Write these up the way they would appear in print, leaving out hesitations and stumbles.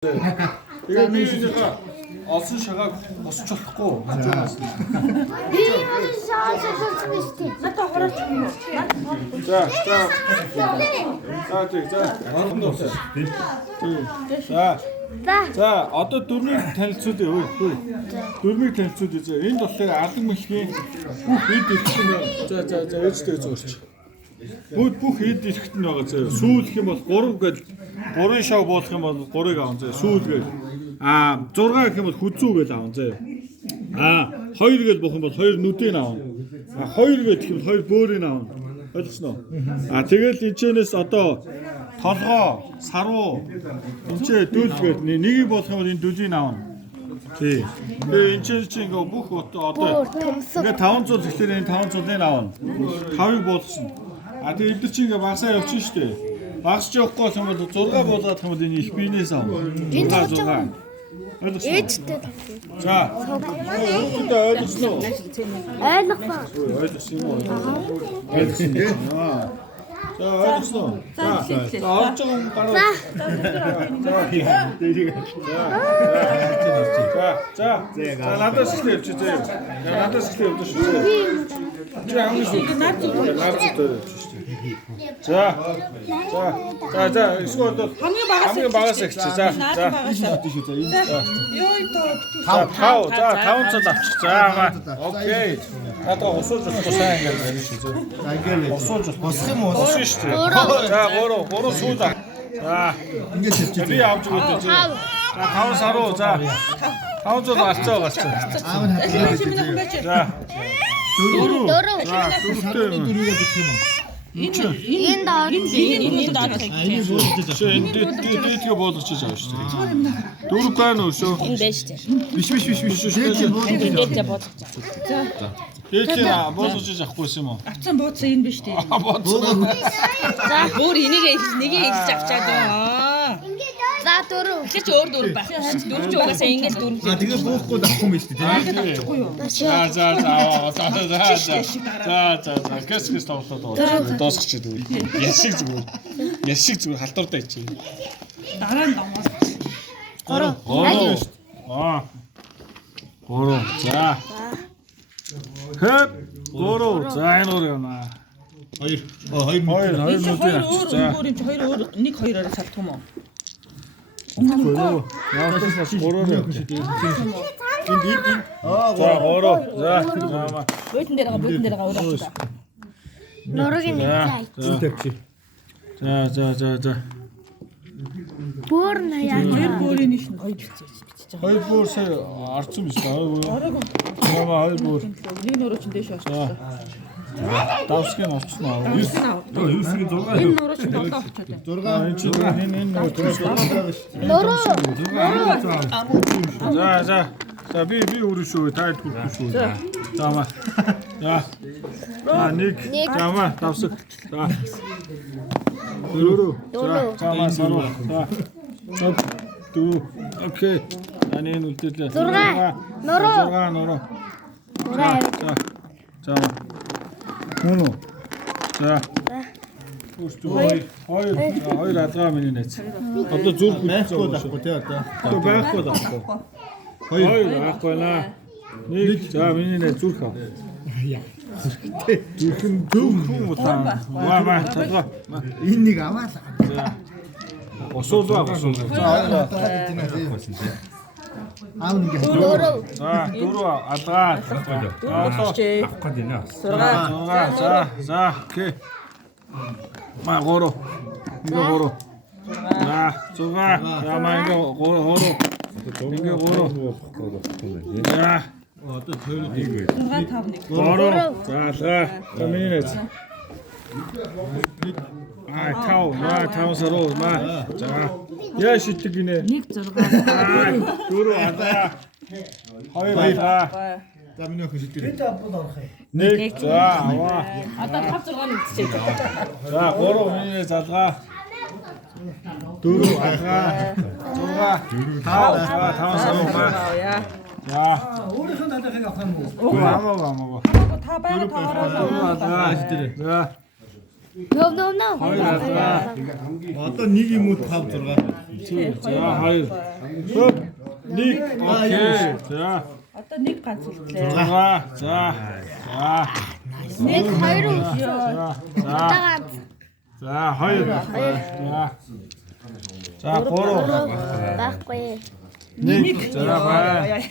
Тэгээд би энийхээ олсон шагааг босч болохгүй. Би шагааг биш тийм. Надад хорооч юм уу? За. За, одоо дөрмийг танилцуулъя өө. Дөрмийг танилцуулъя. За, энд болохоор алан мэлхийн бүх ид ирэхтэн. За, ээжтэй зөөрч. Бүх ид ирэхтэн байгаа зөө. Сүүлх юм бол 3 гээд 3 шав буулах юм бол 3-ыг аван зөө. Сүүлгээл. 6 гэх юм бол хүзүү гээл аван зөө. 2 гээл бох юм бол 2 нүдийг аван. 2 гээл гэх юм 2 бөөрийг аван. Ойлгосноо? Тэгэл энэчнээс одоо толгоо, саруу, энчээ дүүлгээд нэгийг болох юм бол энэ дүүлийг авна. Тий. Тэгээ энчээ чи ингээ бүх одоо ингээ 500 тэгэхээр энэ 500-ыг авна. 5-ыг буулгасан. Тэгээ эдгээр чи ингээ багасаа явчихна шүү дээ. Багасч явахгүй юм бол 6 буулгаад юм бол энэ их биенээс авна. 6. Ээжтэй. За. Өөртөө ойлгосноо? Ойлгосон. Ойлгосон юм уу? Ойлгосон. За, ойлгосноо? За, орж байгаа юм гараа. За, надаас ихтэй явчих зөө. Надаас ихтэй явчих шүү. Чи хамгийн шүү. Наад зүгтээ явчих шүү. За, эсвэл хамгийн багаас ихч. За. Юу тоо. 500 авчих. За, окей. Надаа усуулж болохгүй сайн ингээд ярина шүү. Ингээд усуулж босох юм уу? Босох шүү. За, 3 сүүл. За. Ингээд хэлчих. Би авч өгөөд. За, 5 саруу. За. 500 алцаа гарч. Аав нь хатгаа. За. 4. За, 4-тэй гэх юм уу? Энэ даад. Энэ даад. Энэ дээдгээ болгож чиж авах шүү. 4 байна уу шүү? Энэ байж тээ. Биш. Дээдгээ бодож. Дээдгээ болгож чиж авахгүйсэн юм уу? Авцсан бууцсан энэ биш тээ. Бодсон. За бүр энийг хэлж авчаад аа. За 4. Тэгэхээр чи өөр байх. 4 ч угаасаа ингэж 4. Тэгээ буухгүй авахгүй юм шүү дээ. За. Гэс тоглоод дуусчих чид үү. Яшиг зүгээр халдвартай чи. Дараа нь домоос. 3. За. Хэп 3. За энэ өөр юм аа. 2 нүдээ авчих. За. Өөр юм чи 2 өөр 1 2-оор салдах юм уу? Яа, яасан 3-оор явчих. Энд. За 3. За. Бөтөн дээр байгаа өөр. Нургийн нэг. За. Бүр нэ яа. Хоёр бүрийн шин хоёр бичиж байгаа. 2 бүр сая арцсан биш үү? Яма 2 бүр. Нэг нөрөө чин дэш очсон. Давсгийн олцсноо. Юусгийн 6. Энэ нөрөө чин тоглоо очоод. 6. Энэ чи энэ Нуруу. За би өөрөө шүү. Таад хүрэх шүү. Заама. За. Нэг. Заама давсаг. За. 4. Заама саруу. За. 4. Окей. Аны энэ үлдээлээ. 6. Нуруу. За. Мөн. За. Хоёр адгаа миний найз. Одоо зүрх Байхгүй дахгүй тий одоо. байхгүй дахгүй. Хоёр байхгүй наа. Нэг за миний найз зүрх аа. Зүрхэн утаа. Маа цагаа. Энэ нэг аваад. За. Осуулаа. За. Аав нэг Нуруу. За 4 алгаа. Авах гээд байна. 6. За. Окей. Маа 3. Ингээ 3. За 6. За маа ингээ 3. Ингээ 3. За. одоо тойлог нэг. 6 5 1. 3. За миний найз. Тав саруу маа. За. Яа шидэг гинэ. 1 6. 4 алгаа. 2 алгаа. За миний охин шийдээ. Нэг. За аваа. Одоо 5 6 нэгчээд. За 3 миний залгаа. 4 алгаа. 6. 5 саруу маа. Яа. За. өөрийнхөө надад авах юм уу? Амаа. Та байна та. За. No. Хоёр алгаа. Одоо нэг юм уу 5 6. За 2. Нэг. Окей. За. Одоо нэг ганц үлдлээ. 6. За. Нэг хоёр үү? За. За 2. За 3. Байхгүй. Нэг. За бай.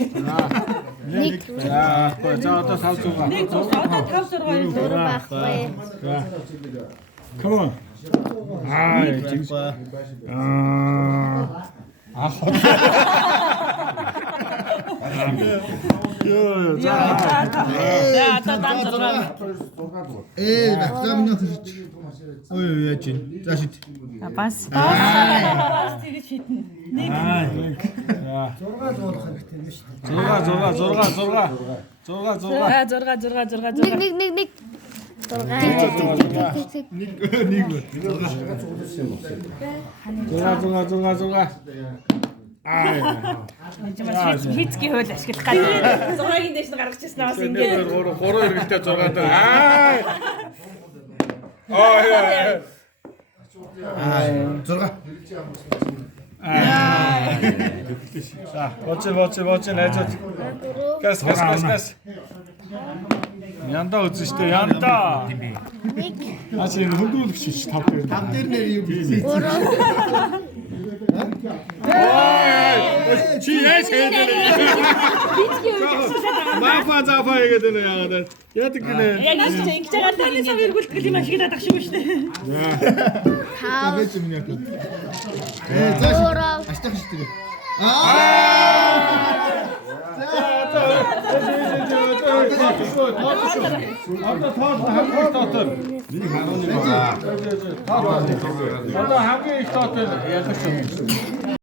Нэг. За одоо 5 зугаа. Нэг цус одоо 5 6 2. Байхгүй. Come on. За одоо дан 6. Багцаа минь хийж. Ой яаж чинь. За шид. Бас тэгэж хитэн. Нэг. Нэг. Хицгийн хууль ашиглах гэдэг. 6-гийн дэш нь гаргаж ирсэн бас ингээд. 3 эргэлтэй 6 дээр. Боч найзууд. Гас. Янда үзэн штэ янда. Ас энэ хөнгөлөгч ш 5 дээр. 5 дээр нэр юу гэсэн. Чи яаш хийдэг. Мафа гэдэг нэ яагаад. Яадаг гинэ. Яг ингэж байгаа таны сав эргүүлтгэл юм ашиг надах шиг шүү дээ. Тавч минь яг. За шид. Аштах шид. Одоо хамгийн их тоотой ялах юм.